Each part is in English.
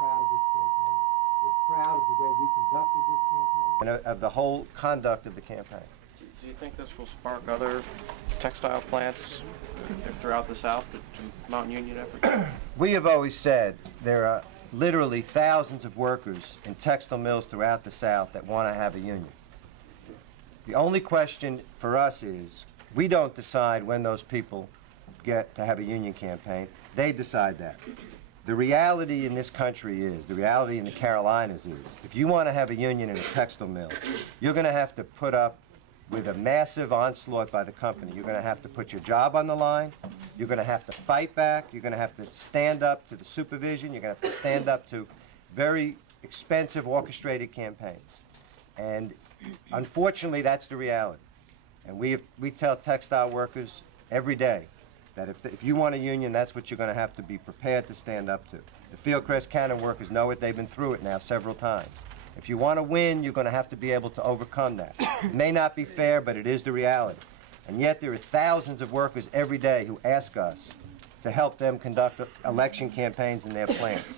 proud of this campaign. We're proud of the way we conducted this campaign. And of the whole conduct of the campaign. Do you think this will spark other textile plants throughout the South to mount union efforts? We have always said there are literally thousands of workers in textile mills throughout the South that want to have a union. The only question for us is, we don't decide when those people get to have a union campaign. They decide that. The reality in this country is, the reality in the Carolinas is, if you want to have a union in a textile mill, you're going to have to put up with a massive onslaught by the company. You're going to have to put your job on the line. You're going to have to fight back. You're going to have to stand up to the supervision. You're going to have to stand up to very expensive orchestrated campaigns. And unfortunately, that's the reality. And we tell textile workers every day that if you want a union, that's what you're going to have to be prepared to stand up to. The Fieldcrest Cannon workers know it. They've been through it now several times. If you want to win, you're going to have to be able to overcome that. It may not be fair, but it is the reality. And yet there are thousands of workers every day who ask us to help them conduct election campaigns in their plants.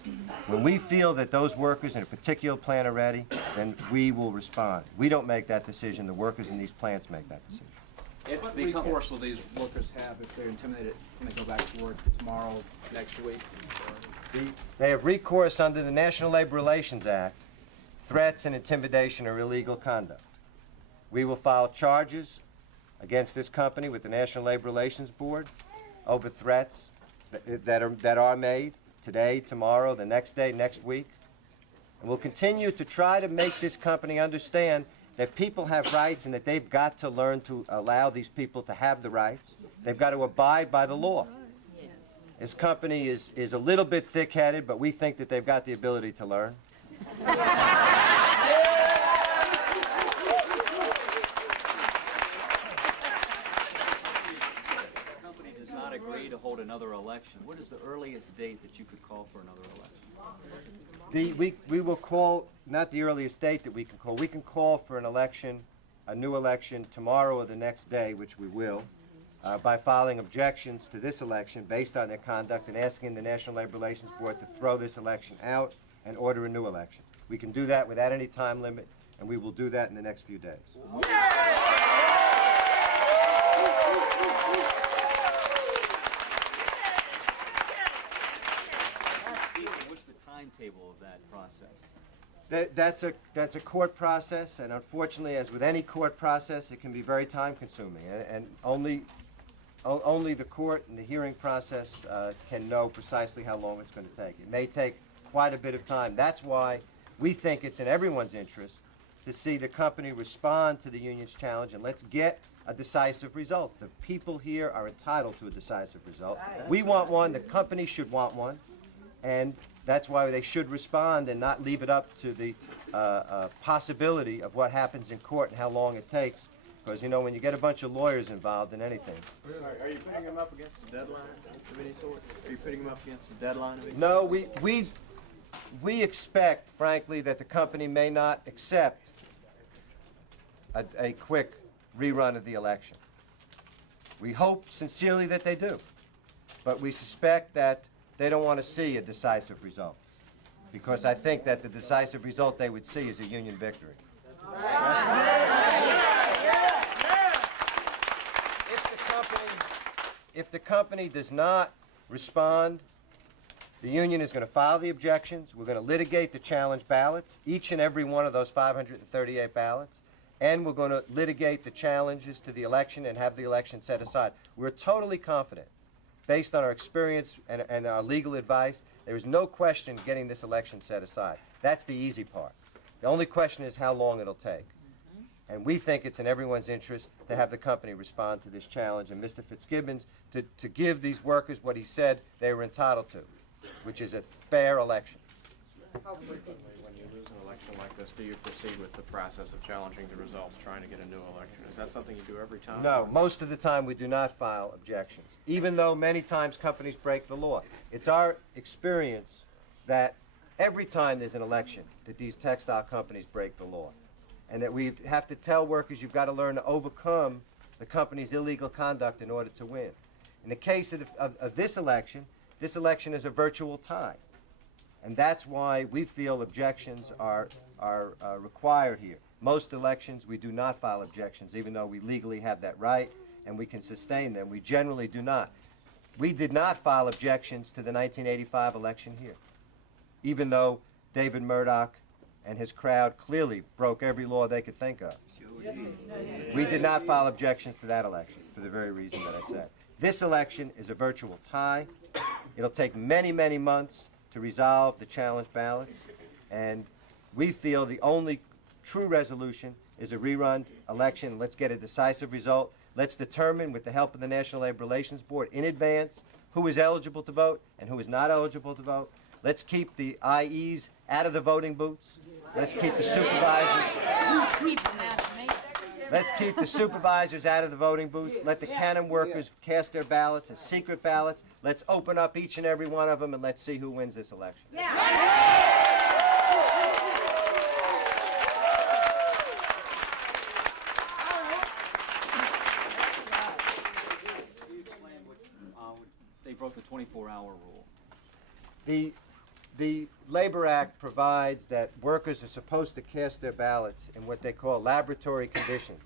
When we feel that those workers in a particular plant are ready, then we will respond. We don't make that decision. The workers in these plants make that decision. What recourse will these workers have if they're intimidated when they go back to work tomorrow, next week? They have recourse under the National Labor Relations Act. Threats and intimidation are illegal conduct. We will file charges against this company with the National Labor Relations Board over threats that are made today, tomorrow, the next day, next week. And we'll continue to try to make this company understand that people have rights and that they've got to learn to allow these people to have the rights. They've got to abide by the law. This company is a little bit thick-headed, but we think that they've got the ability to learn. Agree to hold another election. What is the earliest date that you could call for another election? We will call, not the earliest date that we can call. We can call for an election, a new election, tomorrow or the next day, which we will, by filing objections to this election based on their conduct and asking the National Labor Relations Board to throw this election out and order a new election. We can do that without any time limit, and we will do that in the next few days. What's the timetable of that process? That's a court process, and unfortunately, as with any court process, it can be very time-consuming, and only the court and the hearing process can know precisely how long it's going to take. It may take quite a bit of time. That's why we think it's in everyone's interest to see the company respond to the union's challenge, and let's get a decisive result. The people here are entitled to a decisive result. We want one. The company should want one, and that's why they should respond and not leave it up to the possibility of what happens in court and how long it takes. Because, you know, when you get a bunch of lawyers involved in anything. Are you putting them up against a deadline of any sort? Are you putting them up against a deadline of any sort? No, we expect, frankly, that the company may not accept a quick rerun of the election. We hope sincerely that they do. But we suspect that they don't want to see a decisive result, because I think that the decisive result they would see is a union victory. If the company does not respond, the union is going to file the objections. We're going to litigate the challenge ballots, each and every one of those 538 ballots, and we're going to litigate the challenges to the election and have the election set aside. We're totally confident, based on our experience and our legal advice, there is no question getting this election set aside. That's the easy part. The only question is how long it'll take. And we think it's in everyone's interest to have the company respond to this challenge, and Mr. Fitzgibbons to give these workers what he said they were entitled to, which is a fair election. How frequently, when you lose an election like this, do you proceed with the process of challenging the results, trying to get a new election? Is that something you do every time? No, most of the time we do not file objections, even though many times companies break the law. It's our experience that every time there's an election that these textile companies break the law, and that we have to tell workers you've got to learn to overcome the company's illegal conduct in order to win. In the case of this election is a virtual tie. And that's why we feel objections are required here. Most elections, we do not file objections, even though we legally have that right and we can sustain them. We generally do not. We did not file objections to the 1985 election here, even though David Murdoch and his crowd clearly broke every law they could think of. We did not file objections to that election for the very reason that I said. This election is a virtual tie. It'll take many, many months to resolve the challenge ballots, and we feel the only true resolution is a rerun election. Let's get a decisive result. Let's determine, with the help of the National Labor Relations Board in advance, who is eligible to vote and who is not eligible to vote. Let's keep the IEs out of the voting booths. Let's keep the supervisors. Let's keep the supervisors out of the voting booths. Let the cannon workers cast their ballots as secret ballots. Let's open up each and every one of them and let's see who wins this election. They broke the 24-hour rule. The Labor Act provides that workers are supposed to cast their ballots in what they call laboratory conditions,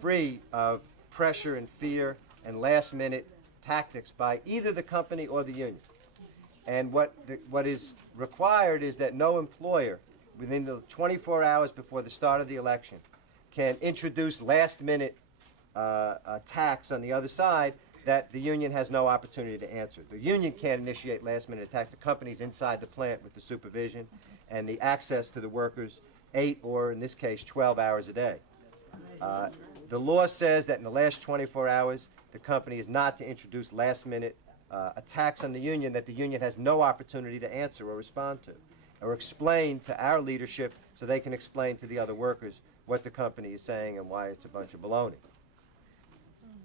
free of pressure and fear and last-minute tactics by either the company or the union. And what is required is that no employer, within the 24 hours before the start of the election, can introduce last-minute attacks on the other side that the union has no opportunity to answer. The union can't initiate last-minute attacks. The company's inside the plant with the supervision and the access to the workers 8 or, in this case, 12 hours a day. The law says that in the last 24 hours, the company is not to introduce last-minute attacks on the union that the union has no opportunity to answer or respond to, or explain to our leadership so they can explain to the other workers what the company is saying and why it's a bunch of baloney.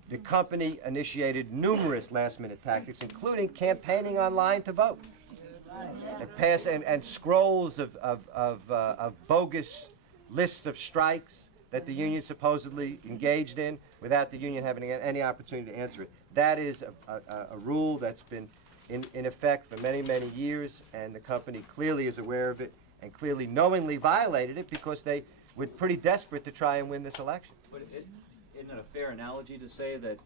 The company initiated numerous last-minute tactics, including campaigning online to vote, and scrolls of bogus lists of strikes that the union supposedly engaged in without the union having any opportunity to answer it. That is a rule that's been in effect for many, many years, and the company clearly is aware of it and clearly knowingly violated it because they were pretty desperate to try and win this election. But isn't it a fair analogy to say that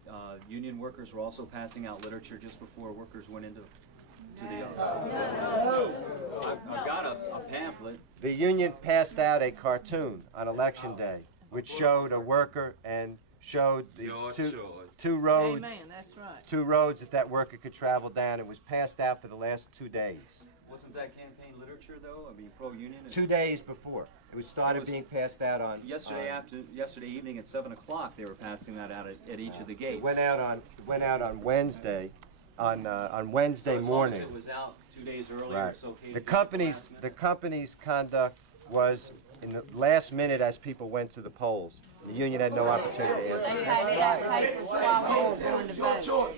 union workers were also passing out literature just before workers went into I've got a pamphlet. The union passed out a cartoon on election day which showed a worker and showed the two roads, Amen, that's right. two roads that worker could travel down. It was passed out for the last 2 days. Wasn't that campaign literature though? I mean, pro-union. 2 days before. It started being passed out on yesterday evening at 7 o'clock. They were passing that out at each of the gates. It went out on Wednesday, on Wednesday so morning. As long as it was out 2 days earlier, Right. it's okay. The company's conduct was in the last minute as people went to the polls. The union had no opportunity to answer. They handed out papers while we were going to vote.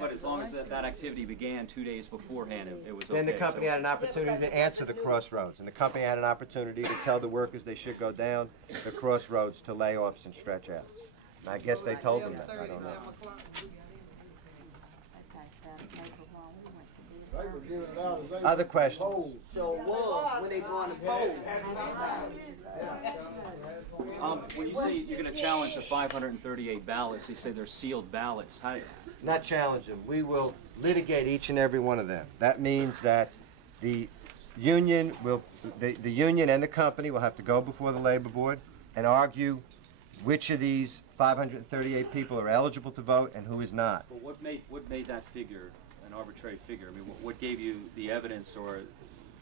But as long as that activity began 2 days beforehand, it was okay. Then the company had an opportunity to answer the crossroads, and the company had an opportunity to tell the workers they should go down the crossroads to layoffs and stretch outs. And I guess they told them that. I don't know. Other questions? So when they go on the polls. When you say you're going to challenge the 538 ballots, they say they're sealed ballots. Not challenge them. We will litigate each and every one of them. That means that the union the union and the company will have to go before the labor board and argue which of these 538 people are eligible to vote and who is not. But what made that figure an arbitrary figure? I mean, what gave you the evidence or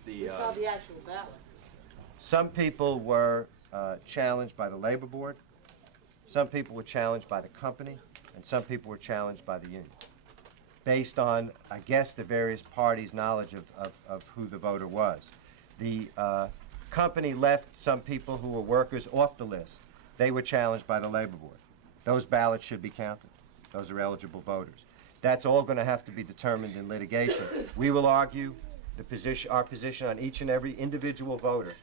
the? We saw the actual ballots. Some people were challenged by the labor board, some people were challenged by the company, and some people were challenged by the union, based on, I guess, the various parties' knowledge of who the voter was. The company left some people who were workers off the list. They were challenged by the labor board. Those ballots should be counted. Those are eligible voters. That's all going to have to be determined in litigation. We will argue our position on each and every individual voter,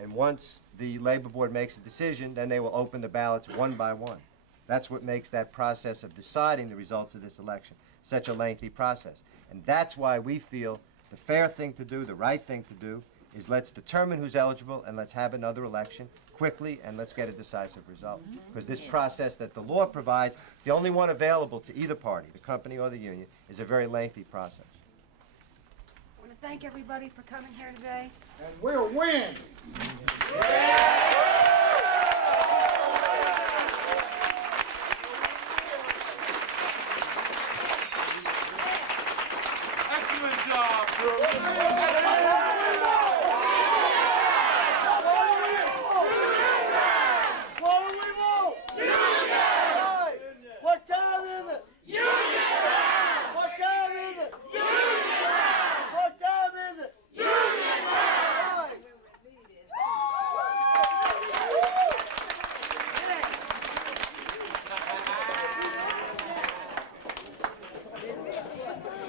and once the labor board makes a decision, then they will open the ballots one by one. That's what makes that process of deciding the results of this election such a lengthy process. And that's why we feel the the fair thing to do, the right thing to do, is let's determine who's eligible and let's have another election quickly and let's get a decisive result. Because this process that the law provides, it's the only one available to either party, the company or the union, is a very lengthy process. I want to thank everybody for coming here today. And we'll win. Excellent job. What time is it? Union time! What time is it? Union time! What time is it? Union time!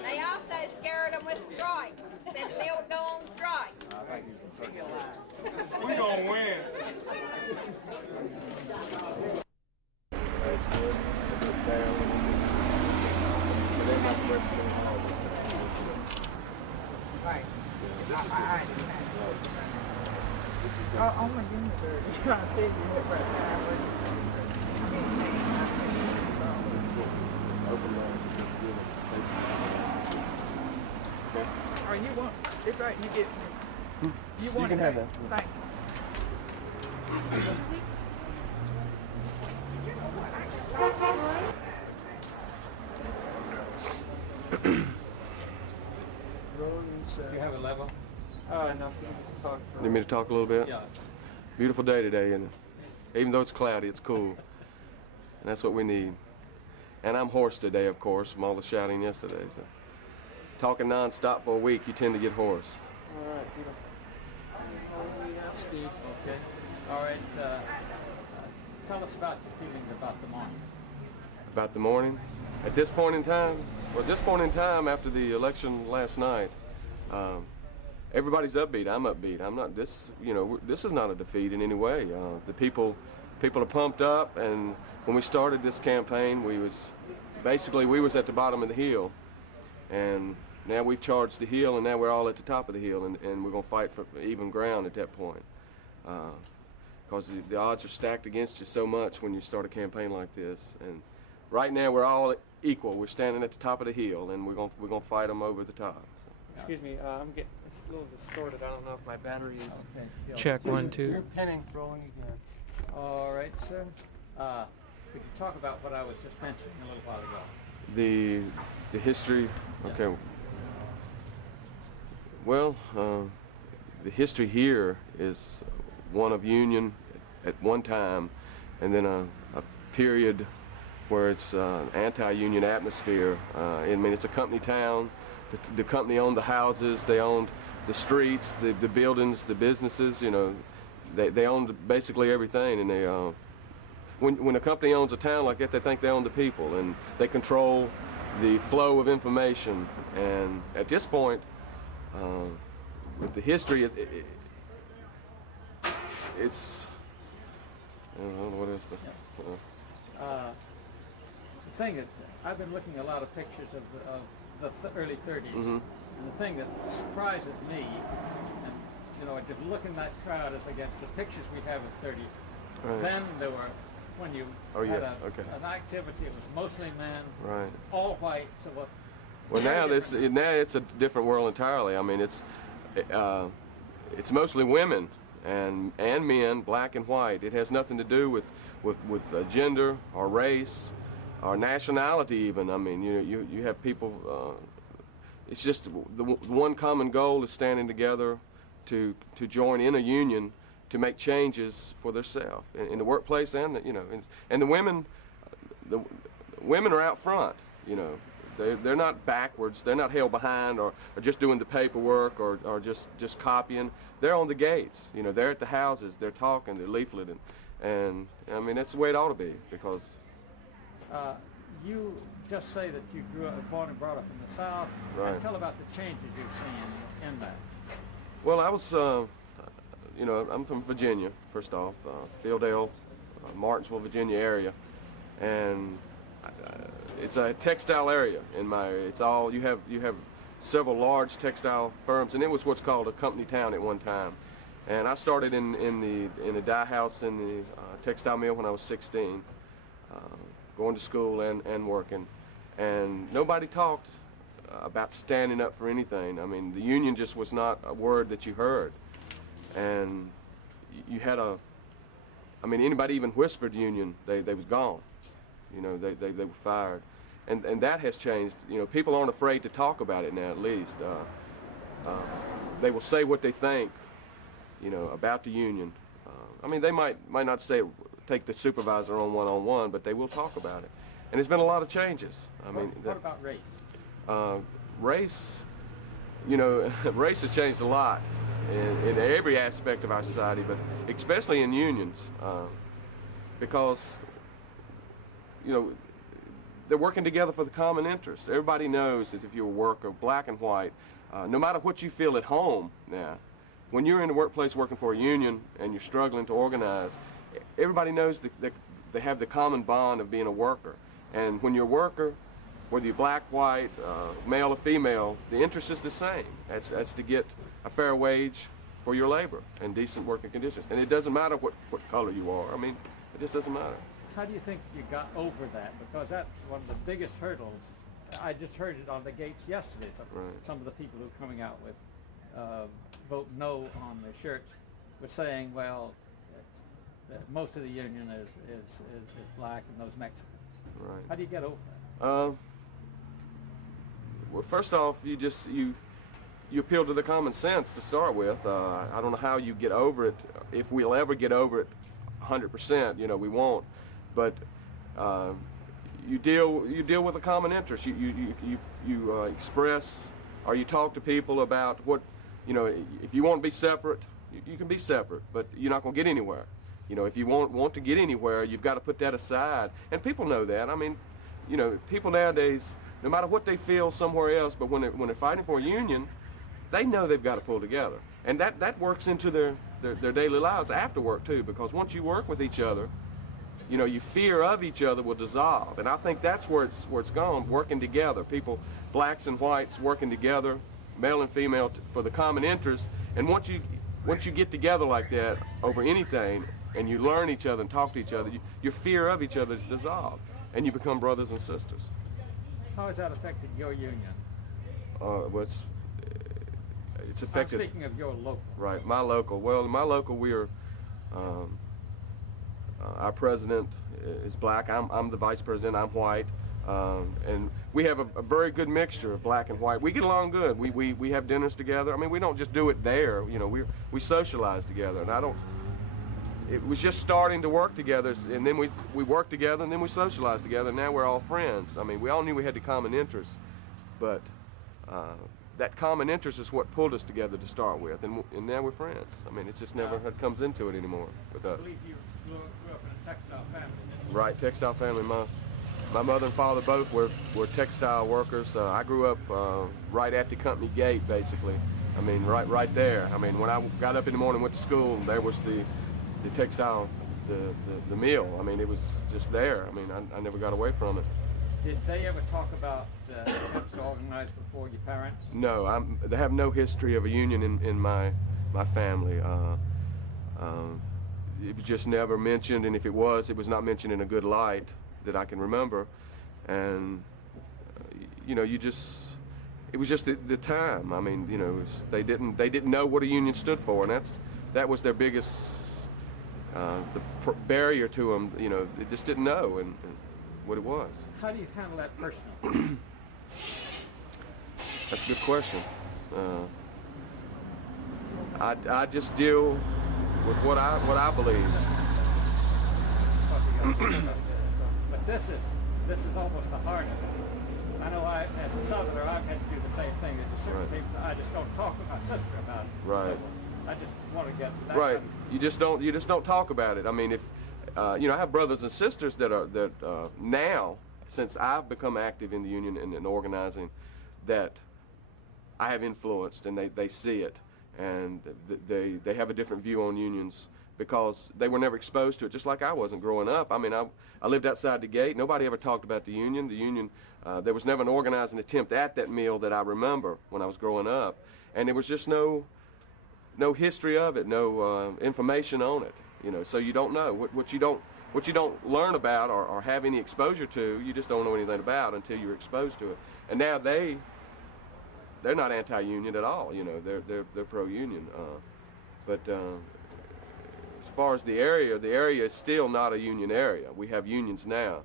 They also scared them with strikes. Said that they would go on strike. We gonna win. Oh, you want, it's right, you get, you want can it. have that. Thank Do you have a level? No, please talk. Need me to talk a little bit? Yeah. Beautiful day today, and even though it's cloudy, it's cool. And that's what we need. And I'm hoarse today, of course, from all the shouting yesterday. So, talking nonstop for a week, you tend to get hoarse. All right, Peter. Steve, okay. All right, tell us about your feelings about the morning. About the morning, at this point in time, well, at this point in time after the election last night, everybody's upbeat. I'm upbeat. I'm not. This, you know, this is not a defeat in any way. The people are pumped up, and when we started this campaign, we was at the bottom of the hill, and now we've charged the hill, and now we're all at the top of the hill, and we're gonna fight for even ground at that point, because the odds are stacked against you so much when you start a campaign like this. And right now we're all equal. We're standing at the top of the hill, and we're gonna fight them over the top. Excuse me, I'm getting, it's a little distorted. I don't know if my battery is. Okay. Yeah. Check, 1, 2. You're pinning. Rolling again. All right, sir. Could you talk about what I was just mentioning a little while ago? The history. Okay. Well, the history here is one of union at one time, and then a period where it's an anti-union atmosphere. I mean, it's a company town. The company owned the houses, they owned the streets, the buildings, the businesses. You know, they owned basically everything. And they, when a company owns a town like that, they think they own the people, and they control the flow of information. And at this point, with the history, it's I don't know what is The thing that I've been looking at a lot of pictures of the early 30s, and the thing that surprises me, and you know, just looking at that crowd as against the pictures we have of 30, Right. then there were, when you had an activity, it was mostly men, right. all white, so what? Well, now it's a different world entirely. I mean, it's mostly women and men, black and white. It has nothing to do with gender or race or nationality even. I mean, you have people. It's just the one common goal is standing together to join in a union to make changes for themselves in the workplace, and and the women are out front. You know, they're not backwards. They're not held behind or just doing the paperwork or just copying. They're on the gates. You know, they're at the houses. They're talking. They're leafleting, and I mean that's the way it ought to be because. You just say that you grew up, born and brought up in the South. Right. And tell about the changes you've seen in that. Well, I was, I'm from Virginia. First off, Fieldale, Martinsville, Virginia area, and it's a textile area in my area. It's all you have several large textile firms, and it was what's called a company town at one time. And I started in the dye house in the textile mill when I was 16, going to school and working. And nobody talked about standing up for anything. I mean, the union just was not a word that you heard. And you had I mean, anybody even whispered union, they was gone. You know, they were fired. And that has changed. You know, people aren't afraid to talk about it now, at least. They will say what they think, you know, about the union. I mean, they might not take the supervisor on one-on-one, but they will talk about it. And there's been a lot of changes. I mean, what about race? Race, you know, race has changed a lot in every aspect of our society, but especially in unions, because, you know, they're working together for the common interest. Everybody knows that if you're a worker, black and white, no matter what you feel at home now, when you're in the workplace working for a union and you're struggling to organize, everybody knows that they have the common bond of being a worker. And when you're a worker, whether you're black, white, male or female, the interest is the same. That's to get a fair wage for your labor and decent working conditions. And it doesn't matter what color you are. I mean, it just doesn't matter. How do you think you got over that? Because that's one of the biggest hurdles. I just heard it on the gates yesterday. Some of the people who are coming out with vote no on the shirts were saying, well, that most of the union is black and those Mexicans. Right. How do you get over that? Well, first off, you appeal to the common sense to start with. I don't know how you get over it, if we'll ever get over it 100%, you know, we won't. But you deal with a common interest. You express, or you talk to people about what, you know, if you want to be separate, you can be separate, but you're not going to get anywhere. You know, if you want to get anywhere, you've got to put that aside. And people know that. I mean, you know, people nowadays, no matter what they feel somewhere else, but when they're fighting for a union, they know they've got to pull together. And that works into their daily lives after work too, because once you work with each other, you know, your fear of each other will dissolve. And I think that's where it's gone, working together. People, blacks and whites working together, male and female, for the common interest. And once you get together like that over anything, and you learn each other and talk to each other, your fear of each other is dissolved, and you become brothers and sisters. How has that affected your union? Well, it's affected. I'm speaking of your local. Right, my local. Well, in my local, we are. Our president is black. I'm the vice president. I'm white, and we have a very good mixture of black and white. We get along good. We have dinners together. I mean, we don't just do it there. You know, we socialize together, and I don't. It was just starting to work together, and then we worked together, and then we socialized together, and now we're all friends. I mean, we all knew we had the common interests, but that common interest is what pulled us together to start with, and now we're friends. I mean, it just never comes into it anymore with us. I believe you grew up in a textile family, didn't you? Right, textile family. My mother and father both were textile workers. I grew up right at the company gate, basically. I mean, right there. I mean, when I got up in the morning and went to school, there was the textile, the mill. I mean, it was just there. I mean, I never got away from it. Did they ever talk about attempts to organize before your parents? No, they have no history of a union in my family. It was just never mentioned, and if it was not mentioned in a good light that I can remember. And you know, it was just the time. I mean, you know, they didn't know what a union stood for, and that was their biggest barrier to them. You know, they just didn't know and what it was. How do you handle that personally? That's a good question. I just deal with what I believe. But this is almost the heart of it. I know as a Southerner, I've had to do the same thing. There's certain Right. things I just don't talk with my sister about it. Right. So I just want to get that. Right. You just don't talk about it. I mean, if you know, I have brothers and sisters that now, since I've become active in the union and organizing, that I have influenced, and they see it, and they have a different view on unions because they were never exposed to it, just like I wasn't growing up. I mean, I lived outside the gate. Nobody ever talked about the union. The union, there was never an organizing attempt at that mill that I remember when I was growing up, and there was just no history of it, no information on it. You know, so you don't know what you don't learn about or have any exposure to. You just don't know anything about until you're exposed to it. And now they're not anti-union at all. You know, they're pro-union. But as far as the area is still not a union area. We have unions now,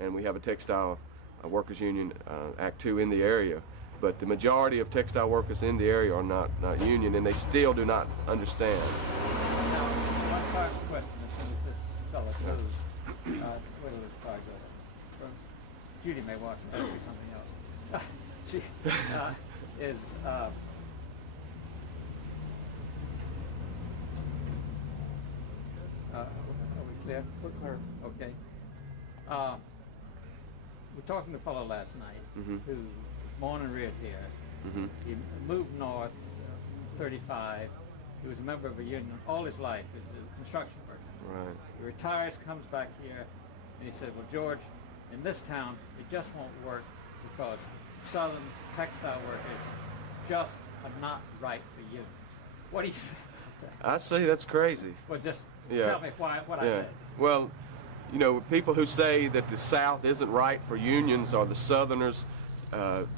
and we have a textile workers union, ACTWU, in the area. But the majority of textile workers in the area are not union, and they still do not understand. Now, one final question as soon as this fellow goes. Where will this car go? Judy may watch and ask me something else. She is. Are we clear? We're clear. Okay. We're talking to a fellow last night who was born and reared here. He moved north, 35. He was a member of a union all his life. He was a construction worker. Right. He retires, comes back here, and he said, well, George, in this town, it just won't work because Southern textile workers just are not right for unions. What do you say about that? I say that's crazy. Well, just Yeah. tell me what I Yeah. said. Well, you know, people who say that the South isn't right for unions or the Southerners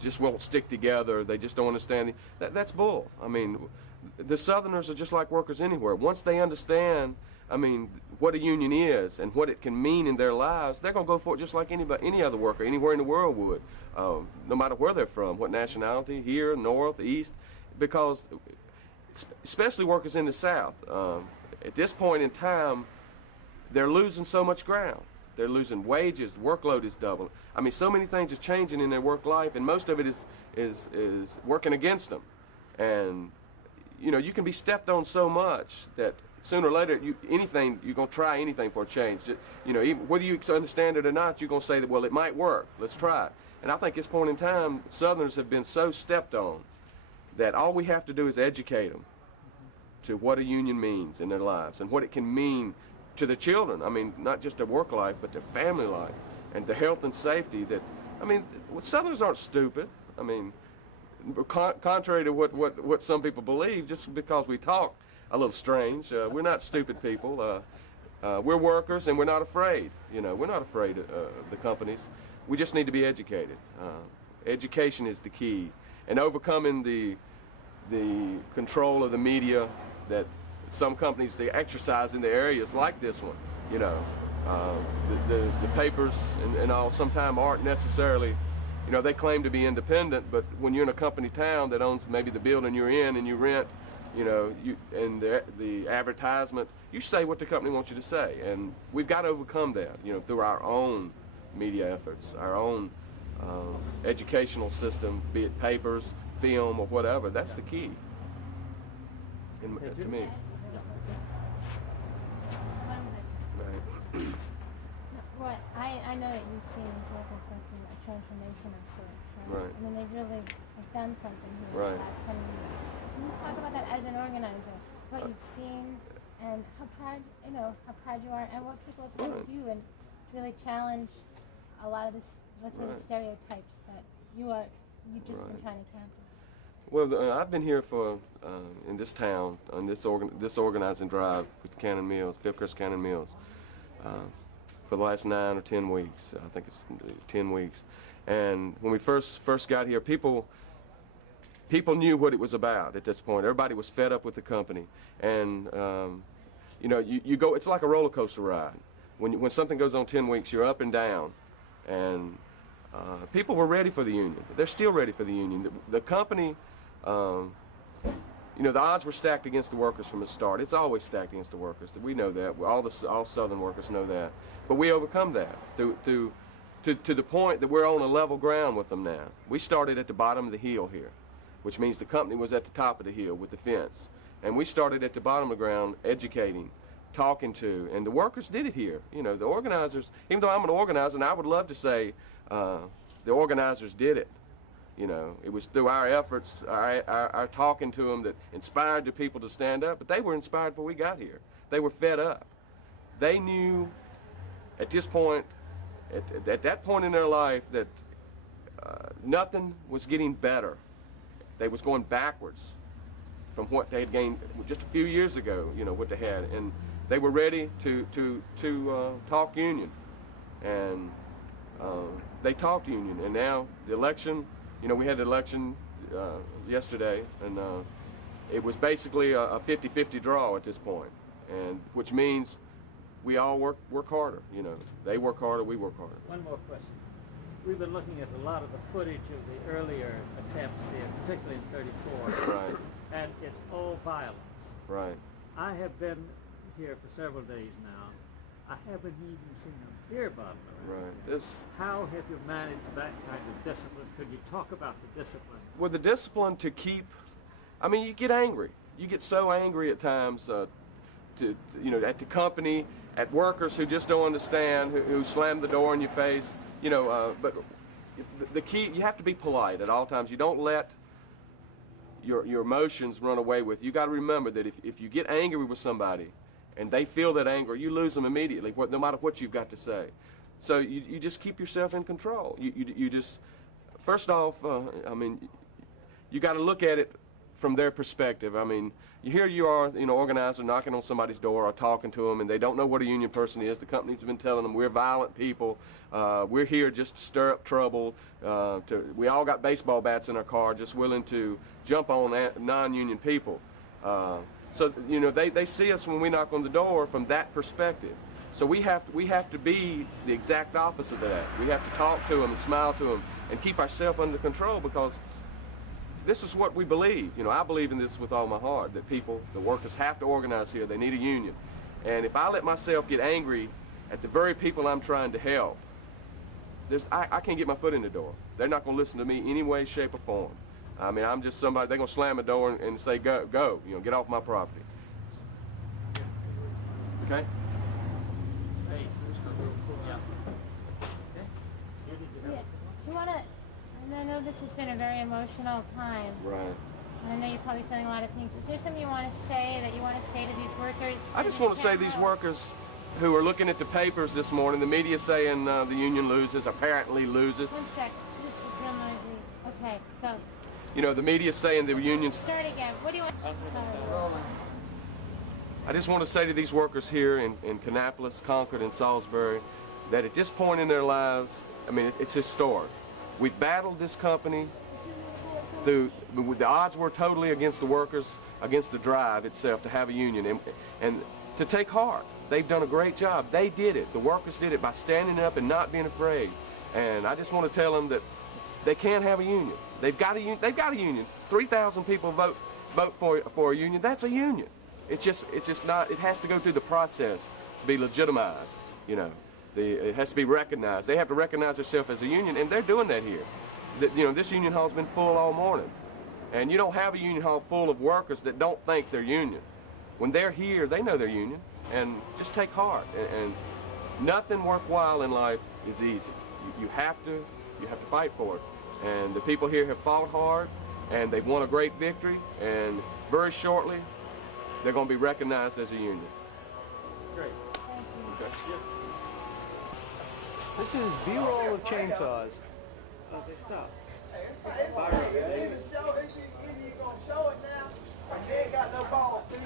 just won't stick together, they just don't understand. That's bull. I mean, the Southerners are just like workers anywhere. Once they understand, I mean, what a union is and what it can mean in their lives, they're going to go for it just like any other worker anywhere in the world would, no matter where they're from, what nationality, here, north, east, because especially workers in the South. At this point in time, they're losing so much ground. They're losing wages, workload is doubling. I mean, so many things are changing in their work life, and most of it is working against them. And, you know, you can be stepped on so much that sooner or later, you're going to try anything for a change. You know, even whether you understand it or not, you're going to say that, well, it might work. Let's try it. And I think at this point in time, Southerners have been so stepped on that all we have to do is educate them to what a union means in their lives and what it can mean to their children. I mean, not just their work life, but their family life and the health and safety that, I mean, Southerners aren't stupid. I mean, contrary to what some people believe, just because we talk a little strange, we're not stupid people. We're workers and we're not afraid. You know, we're not afraid of the companies. We just need to be educated. Education is the key. And overcoming the control of the media that some companies they exercise in the areas like this one. You know, the papers and all sometimes aren't necessarily, you know, they claim to be independent, but when you're in a company town that owns maybe the building you're in and you rent, you know, and the advertisement, you say what the company wants you to say, and we've got to overcome that, you know, through our own media efforts, our own educational system, be it papers, film, or whatever. That's the key, to me. What I know that you've seen these workers go through a transformation of sorts, right? Right. I mean, they really have done something here Right. in the last 10 years. Can you talk about that as an organizer, what you've seen and how proud you are, and what people are trying to do and really challenge a lot of this, let's say, the stereotypes that you've just been trying to counter? Well, I've been here for in this town on this organizing drive with Cannon Mills, Fifthcrest Cannon Mills, for the last 9 or 10 weeks. I think it's 10 weeks. And when we first got here, people knew what it was about at this point. Everybody was fed up with the company, and you know, you go. It's like a roller coaster ride. When something goes on 10 weeks, you're up and down, and people were ready for the union. They're still ready for the union. The company, you know, the odds were stacked against the workers from the start. It's always stacked against the workers. We know that. All Southern workers know that. But we overcome that to the point that we're on a level ground with them now. We started at the bottom of the hill here, which means the company was at the top of the hill with the fence. And we started at the bottom of the ground educating, talking to, and the workers did it here. You know, the organizers, even though I'm an organizer, and I would love to say the organizers did it. You know, it was through our efforts, our talking to them that inspired the people to stand up, but they were inspired before we got here. They were fed up. They knew at this point, at that point in their life, that nothing was getting better. They was going backwards from what they had gained just a few years ago, you know, what they had. And they were ready to talk union. And they talked union. And now the election, you know, we had the election yesterday, and it was basically a 50-50 draw at this point, and which means we all work harder. You know, they work harder, we work harder. One more question. We've been looking at a lot of the footage of the earlier attempts here, particularly in '34. Right. And it's all violence. Right. I have been here for several days now. I haven't even seen a beer bottle around. Right. here. This. How have you managed that kind of discipline? Could you talk about the discipline? Well, the discipline to keep. I mean, you get angry. You get so angry at times, to you know, at the company, at workers who just don't understand, who slam the door in your face. You know, but the key, you have to be polite at all times. You don't let your emotions run away with you. You got to remember that if you get angry with somebody and they feel that anger, you lose them immediately, no matter what you've got to say. So you just keep yourself in control. You just, first off, I mean, you got to look at it from their perspective. I mean, here you are, you know, organizer knocking on somebody's door or talking to them, and they don't know what a union person is. The company's been telling them we're violent people. We're here just to stir up trouble. We all got baseball bats in our car, just willing to jump on non-union people. So you know, they see us when we knock on the door from that perspective. So we have to be the exact opposite of that. We have to talk to them and smile to them and keep ourselves under control, because this is what we believe. You know, I believe in this with all my heart, that the workers have to organize here. They need a union. And if I let myself get angry at the very people I'm trying to help, I can't get my foot in the door. They're not going to listen to me any way, shape, or form. I mean, I'm just somebody, they're going to slam the door and say, go, you know, get off my property. Okay? Hey, yeah. Yeah. Do you want to, and I know this has been a very emotional time. Right. And I know you're probably feeling a lot of things. Is there something you want to say that you want to say to these workers? I just want to say these workers who are looking at the papers this morning, the media saying the union loses, apparently loses. One sec. This is real noisy. Okay, go. You know, the media saying the unions. Start again. What do you want? Sorry. I just want to say to these workers here in Kannapolis, Concord, and Salisbury, that at this point in their lives, I mean, it's historic. We've battled this company. The odds were totally against the workers, against the drive itself to have a union, and to take heart. They've done a great job. They did it. The workers did it by standing up and not being afraid. And I just want to tell them that they can have a union. They've got a union. They've got a union. 3,000 people vote for a union. That's a union. It's just not. It has to go through the process to be legitimized. You know, it has to be recognized. They have to recognize themselves as a union, and they're doing that here. You know, this union hall's been full all morning, and you don't have a union hall full of workers that don't think they're union. When they're here, they know they're union, and just take heart. And nothing worthwhile in life is easy. You have to fight for it. And the people here have fought hard, and they've won a great victory, and very shortly, they're going to be recognized as a union. Great. Okay. This is B-roll of chainsaws. Oh, they stopped. It's either you gonna show it now, or you ain't got no balls, so you